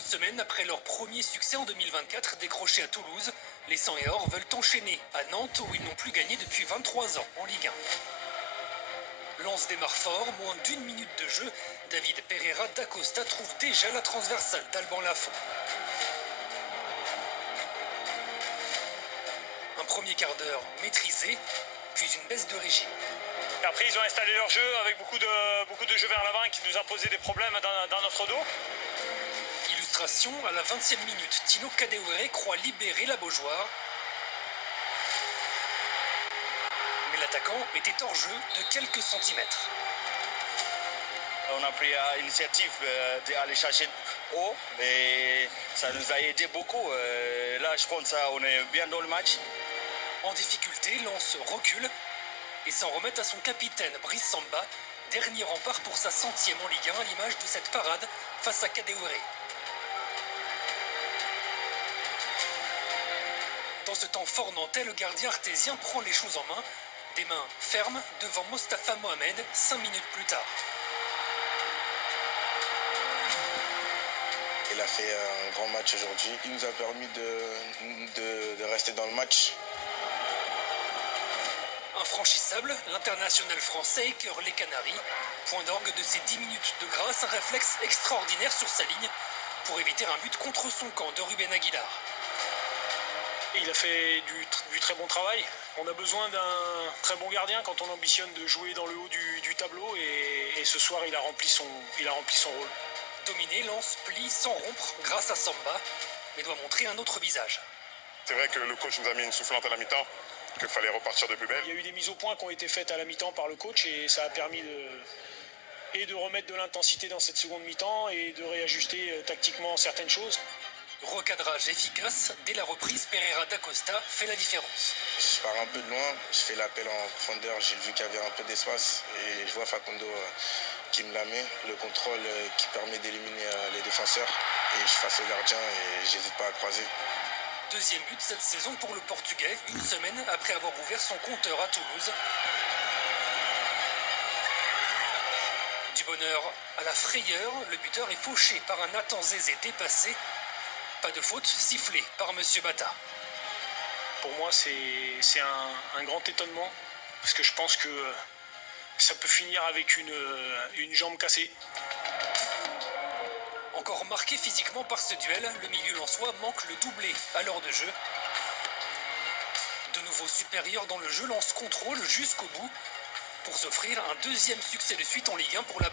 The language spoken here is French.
Une semaine après leur premier succès en 2024 décroché à Toulouse, les 100 et or veulent enchaîner à Nantes où ils n'ont plus gagné depuis 23 ans en Ligue 1. Lens démarre fort, moins d'une minute de jeu, David Pereira d'Acosta trouve déjà la transversale d'Alban Lafont. Un premier quart d'heure maîtrisé, puis une baisse de régime. Après, ils ont installé leur jeu avec beaucoup de jeux vers l'avant qui nous a posé des problèmes dans notre dos. Illustration, à la 20e minute, Tino Kadewere croit libérer la Beaujoire. Mais l'attaquant était hors jeu de quelques centimètres. On a pris l'initiative d'aller chercher haut, mais ça nous a aidé beaucoup. Là, je pense qu'on est bien dans le match. En difficulté, Lens recule et s'en remet à son capitaine Brice Samba, dernier rempart pour sa 100e en Ligue 1 à l'image de cette parade face à Kadewere. Dans ce temps fort nantais, le gardien artésien prend les choses en main, des mains fermes devant Mostafa Mohamed 5 minutes plus tard. Il a fait un grand match aujourd'hui. Il nous a permis de rester dans le match. Infranchissable, l'international français écœure les Canaries. Point d'orgue de ses 10 minutes de grâce, un réflexe extraordinaire sur sa ligne pour éviter un but contre son camp de Ruben Aguilar. Il a fait du très bon travail. On a besoin d'un très bon gardien quand on ambitionne de jouer dans le haut du tableau et ce soir il a rempli son rôle. Dominé, Lens plie sans rompre grâce à Samba, mais doit montrer un autre visage. C'est vrai que le coach nous a mis une soufflante à la mi-temps, qu'il fallait repartir de plus belle. Il y a eu des mises au point qui ont été faites à la mi-temps par le coach et ça a permis de remettre de l'intensité dans cette seconde mi-temps et de réajuster tactiquement certaines choses. Recadrage efficace, dès la reprise, Pereira d'Acosta fait la différence. Je pars un peu de loin, je fais l'appel en profondeur, j'ai vu qu'il y avait un peu d'espace et je vois Facundo qui me la met, le contrôle qui permet d'éliminer les défenseurs et je face au gardien et j'hésite pas à croiser. Deuxième but cette saison pour le Portugais, une semaine après avoir ouvert son compteur à Toulouse. Du bonheur à la frayeur, le buteur est fauché par un Nathan Zézé dépassé. Pas de faute sifflée par Monsieur Bata. Pour moi, c'est un grand étonnement parce que je pense que ça peut finir avec une jambe cassée. Encore marqué physiquement par ce duel, le milieu lensois manque le doublé à l'heure de jeu. De nouveau supérieur dans le jeu, Lens contrôle jusqu'au bout pour s'offrir un deuxième succès de suite en Ligue 1 pour la